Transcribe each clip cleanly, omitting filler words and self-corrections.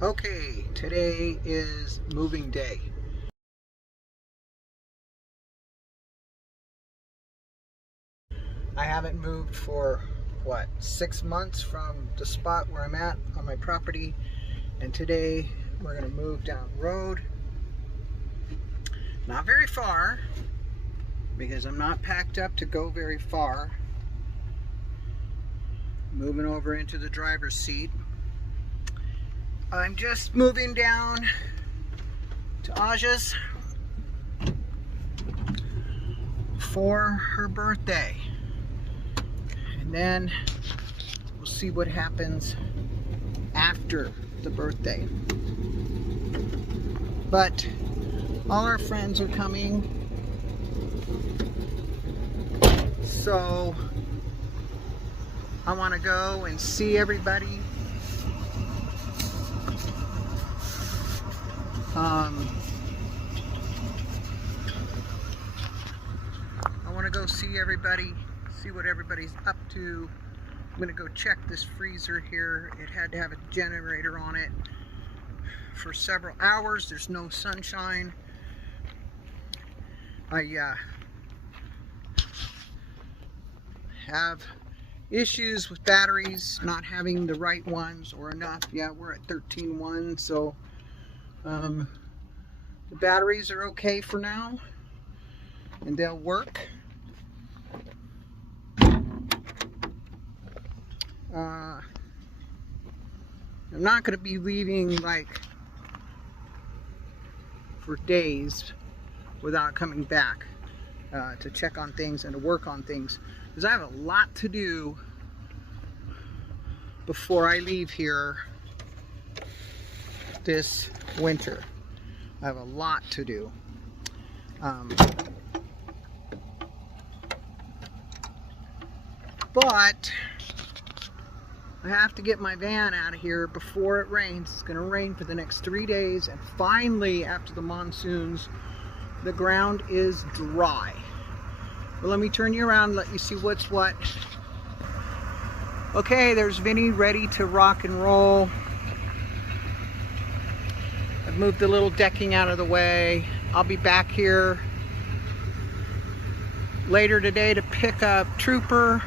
Okay, today is moving day. I haven't moved for, 6 months from the spot where I'm at on my property, and today we're going to move down the road. Not very far, because I'm not packed up to go very far. Moving over into the driver's seat. I'm just moving down to Aja's for her birthday, and then we'll see what happens after the birthday. But all our friends are coming, so I want to go and see everybody. I want to go see everybody, see what everybody's up to. I'm going to go check this freezer here. It had to have a generator on it for several hours. There's no sunshine. I have issues with batteries, not having the right ones or enough. Yeah, we're at 13.1, so the batteries are okay for now, and they'll work. I'm not going to be leaving like for days without coming back to check on things and to work on things, because I have a lot to do before I leave here this winter. I have a lot to do. But I have to get my van out of here before it rains. It's going to rain for the next 3 days, and finally, after the monsoons, the ground is dry. But let me turn you around and let you see what's what. Okay, there's Vinny ready to rock and roll. I've moved the little decking out of the way. I'll be back here later today to pick up Trooper.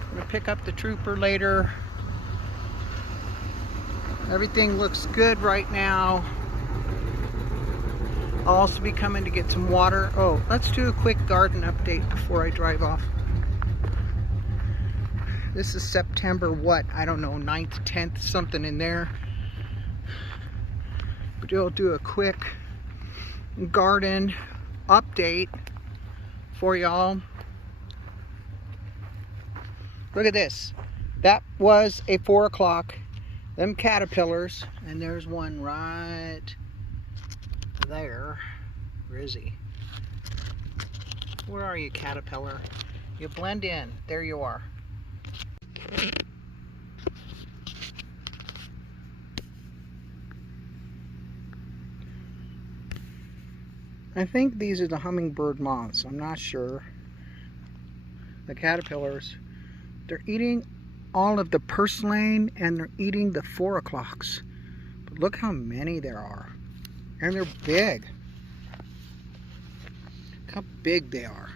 I'm going to pick up the Trooper later. Everything looks good right now. I'll also be coming to get some water. Oh, let's do a quick garden update before I drive off. This is September, I don't know, 9th, 10th, something in there. But I'll do a quick garden update for y'all. Look at this. That was a 4 o'clock. Them caterpillars, and there's one right there. Where is he? Where are you, caterpillar? You blend in. There you are. I think these are the hummingbird moths. I'm not sure. The caterpillars. They're eating all of the purslane, and they're eating the 4 o'clocks. But look how many there are. And they're big. Look how big they are.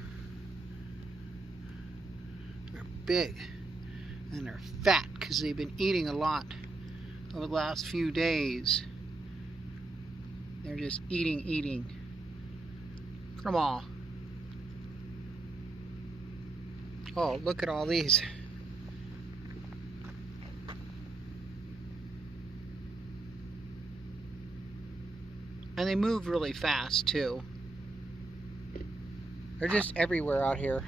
They're big. And they're fat because they've been eating a lot over the last few days. They're just eating. Come on. Oh, look at all these. And they move really fast too. They're just everywhere out here.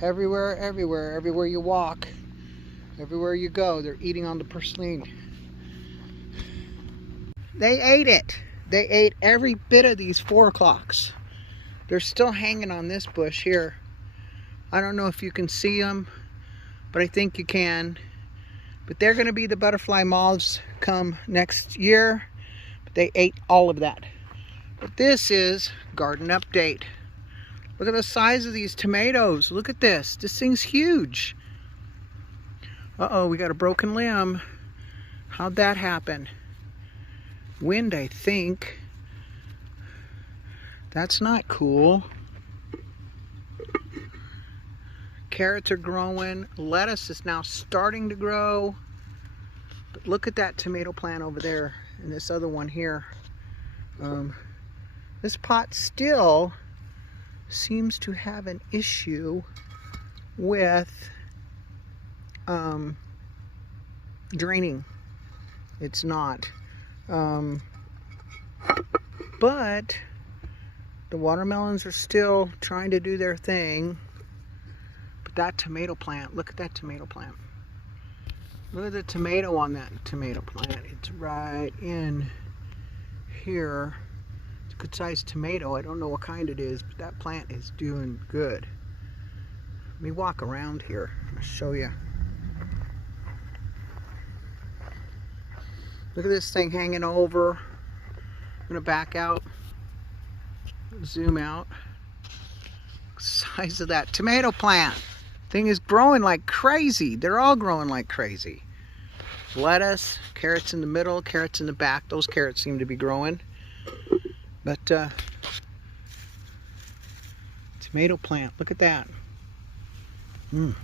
Everywhere you walk, everywhere you go, they're eating on the purslane. They ate it. They ate every bit of these 4 o'clocks. They're still hanging on this bush here. I don't know if you can see them, but I think you can. But they're going to be the butterfly moths come next year. But they ate all of that. But this is garden update. Look at the size of these tomatoes. Look at this. This thing's huge. Uh-oh, we got a broken limb. How'd that happen? Wind, I think. That's not cool. Carrots are growing. Lettuce is now starting to grow. But look at that tomato plant over there and this other one here. This pot still seems to have an issue with draining. It's not. But the watermelons are still trying to do their thing. But that tomato plant, look at that tomato plant. Look at the tomato on that tomato plant. It's right in here. It's a good sized tomato. I don't know what kind it is, but that plant is doing good. Let me walk around here. I'll show you. Look at this thing hanging over. I'm gonna back out, zoom out. Size of that tomato plant. Thing is growing like crazy. They're all growing like crazy. Lettuce, carrots in the middle, carrots in the back. Those carrots seem to be growing. But tomato plant, look at that. The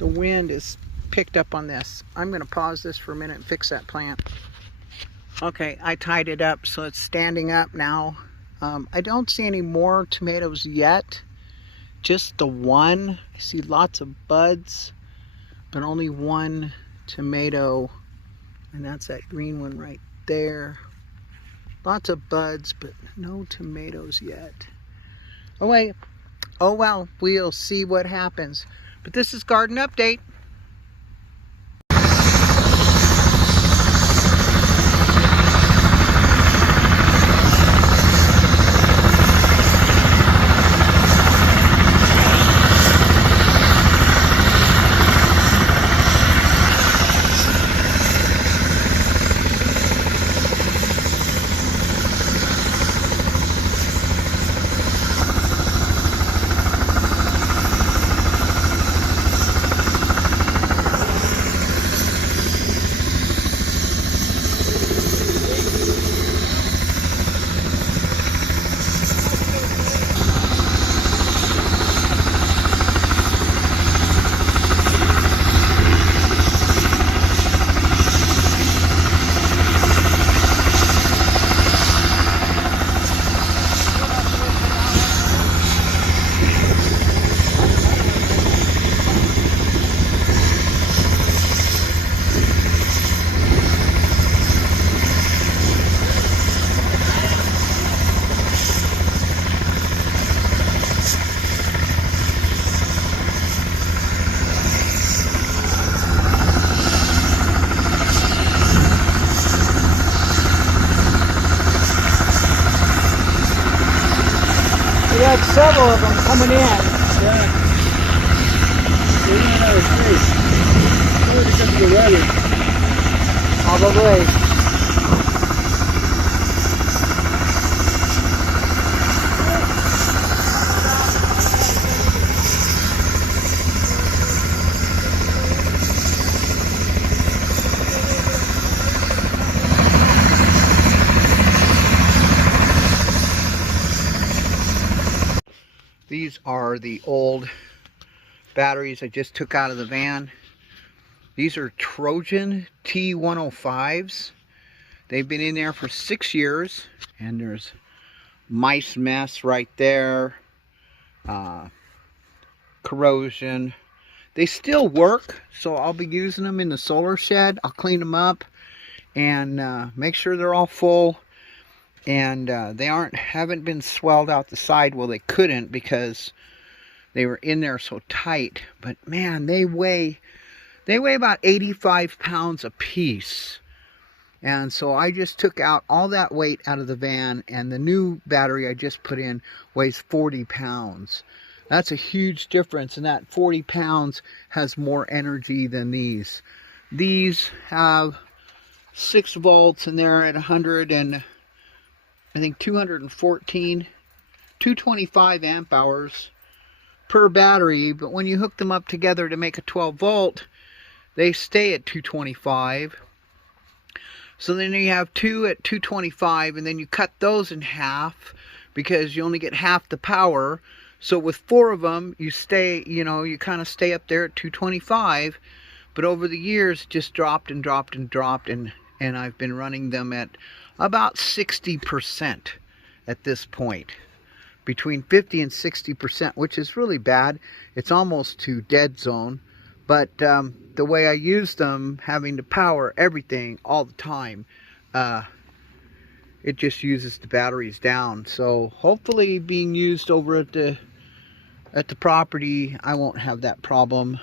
wind is picked up on this. I'm going to pause this for a minute and fix that plant. Okay, I tied it up so it's standing up now. I don't see any more tomatoes yet. Just the one. I see lots of buds, but only one tomato, and that's that green one right there. Lots of buds, but no tomatoes yet. Oh wait, oh well, we'll see what happens. But this is Garden Update. We had several of them coming in. Yeah. We didn't know it was free. Maybe because of the weather. Probably. These are the old batteries I just took out of the van. These are Trojan T105s. They've been in there for 6 years, and there's mice mess right there, corrosion. They still work, so I'll be using them in the solar shed. I'll clean them up and make sure they're all full. And they haven't been swelled out the side. Well, they couldn't because they were in there so tight. But man, they weigh about 85 pounds a piece. And so I just took out all that weight out of the van, and the new battery I just put in weighs 40 pounds. That's a huge difference, and that 40 pounds has more energy than these. These have 6 volts, and they're at 225 amp hours per battery, but when you hook them up together to make a 12 volt, they stay at 225. So then you have two at 225, and then you cut those in half because you only get half the power. So with 4 of them, you stay, you kind of stay up there at 225. But over the years, just dropped and dropped and dropped, and I've been running them at about 60% at this point. Between 50 and 60%, which is really bad. It's almost to dead zone. But the way I use them, having to power everything all the time, it just uses the batteries down. So hopefully being used over at the property, I won't have that problem.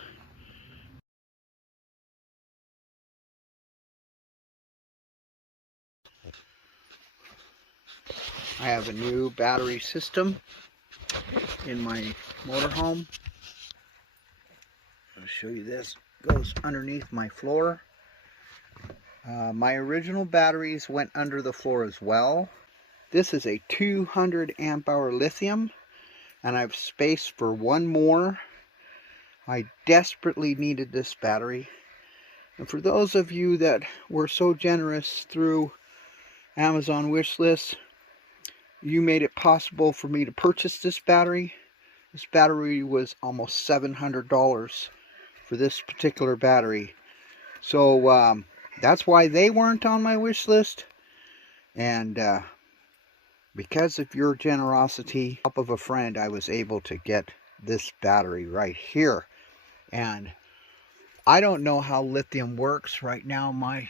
I have a new battery system in my motorhome. I'll show you this. It goes underneath my floor. My original batteries went under the floor as well. This is a 200 amp hour lithium, and I have space for one more. I desperately needed this battery. And for those of you that were so generous through Amazon wishlist, you made it possible for me to purchase this battery. This battery was almost $700 for this particular battery. So that's why they weren't on my wish list. And because of your generosity, help of a friend, I was able to get this battery right here. And I don't know how lithium works. Right now my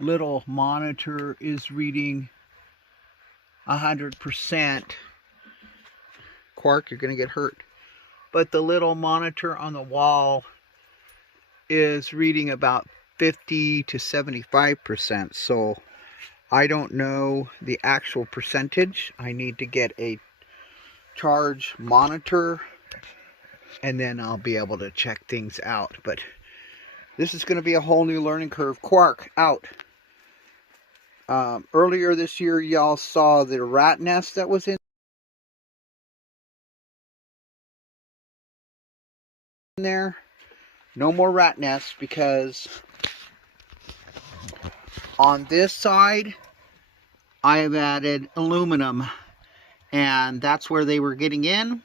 little monitor is reading 100%. Quark, you're going to get hurt. But the little monitor on the wall is reading about 50 to 75%. So I don't know the actual percentage. I need to get a charge monitor, and then I'll be able to check things out. But this is going to be a whole new learning curve. Quark, out. Earlier this year, y'all saw the rat nest that was in there. No more rat nests, because on this side I have added aluminum, and that's where they were getting in,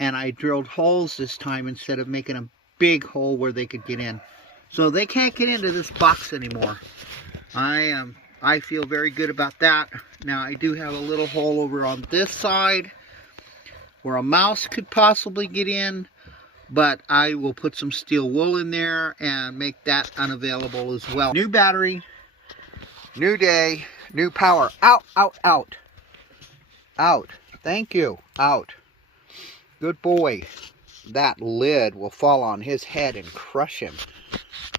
and I drilled holes this time instead of making a big hole where they could get in. So they can't get into this box anymore. I feel very good about that. Now I do have a little hole over on this side where a mouse could possibly get in, but I will put some steel wool in there and make that unavailable as well. New battery, new day, new power. Out, out, out. Out. Thank you. Out. Good boy. That lid will fall on his head and crush him.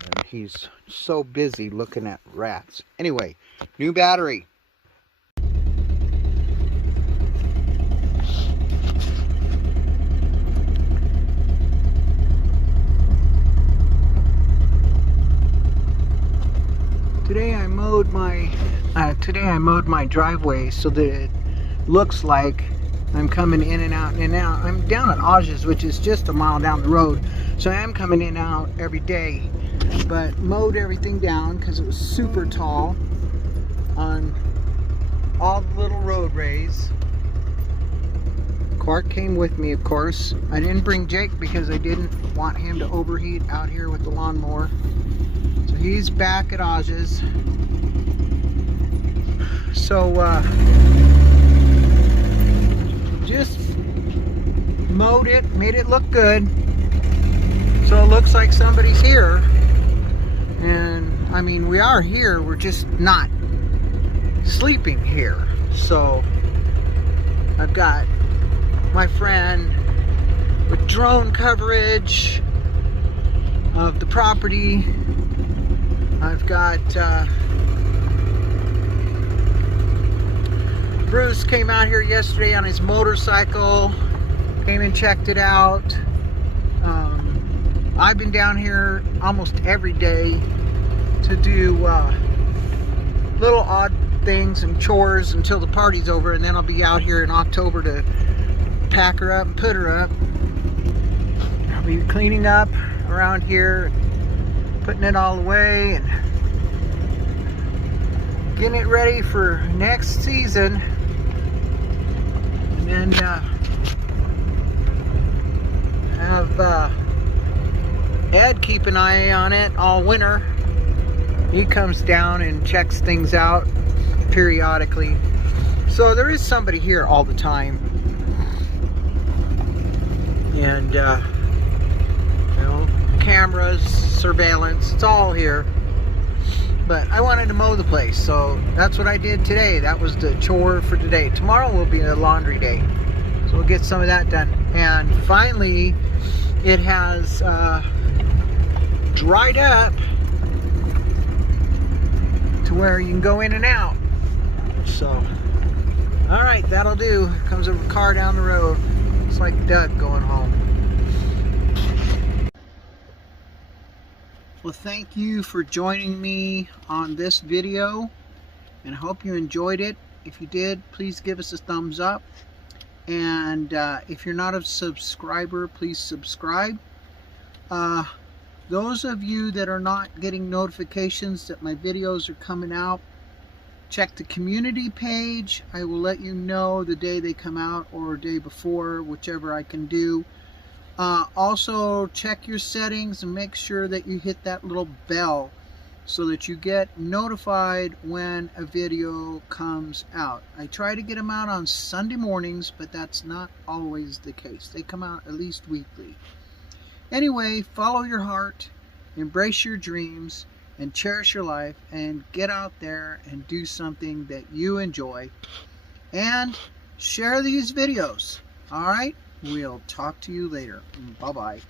And he's so busy looking at rats. Anyway, new battery. Today I mowed my driveway so that it looks like I'm coming in and out and in and out. I'm down at Aja's, which is just a mile down the road, so I am coming in and out every day. But mowed everything down because it was super tall on all the little roadways. Quark came with me, of course. I didn't bring Jake because I didn't want him to overheat out here with the lawnmower. So he's back at Aja's. So just mowed it, made it look good, so it looks like somebody's here. And I mean, we are here, we're just not sleeping here. So I've got my friend with drone coverage of the property. I've got Bruce came out here yesterday on his motorcycle, came and checked it out. I've been down here almost every day to do little odd things and chores until the party's over, and then I'll be out here in October to pack her up and put her up. Been cleaning up around here, putting it all away and getting it ready for next season. And then have Ed keep an eye on it all winter. He comes down and checks things out periodically. So there is somebody here all the time. And you know, cameras, surveillance, it's all here. But I wanted to mow the place, so that's what I did today. That was the chore for today. Tomorrow will be a laundry day, so we'll get some of that done. And finally, it has dried up to where you can go in and out. So, all right, that'll do. Comes a car down the road. Looks like Doug going home. Well, thank you for joining me on this video, and I hope you enjoyed it. If you did, please give us a thumbs up. And if you're not a subscriber, please subscribe. Those of you that are not getting notifications that my videos are coming out, check the community page. I will let you know the day they come out or a day before, whichever I can do. Also, check your settings and make sure that you hit that little bell so that you get notified when a video comes out. I try to get them out on Sunday mornings, but that's not always the case. They come out at least weekly. Anyway, follow your heart, embrace your dreams, and cherish your life, and get out there and do something that you enjoy, and share these videos. All right, we'll talk to you later. Bye-bye.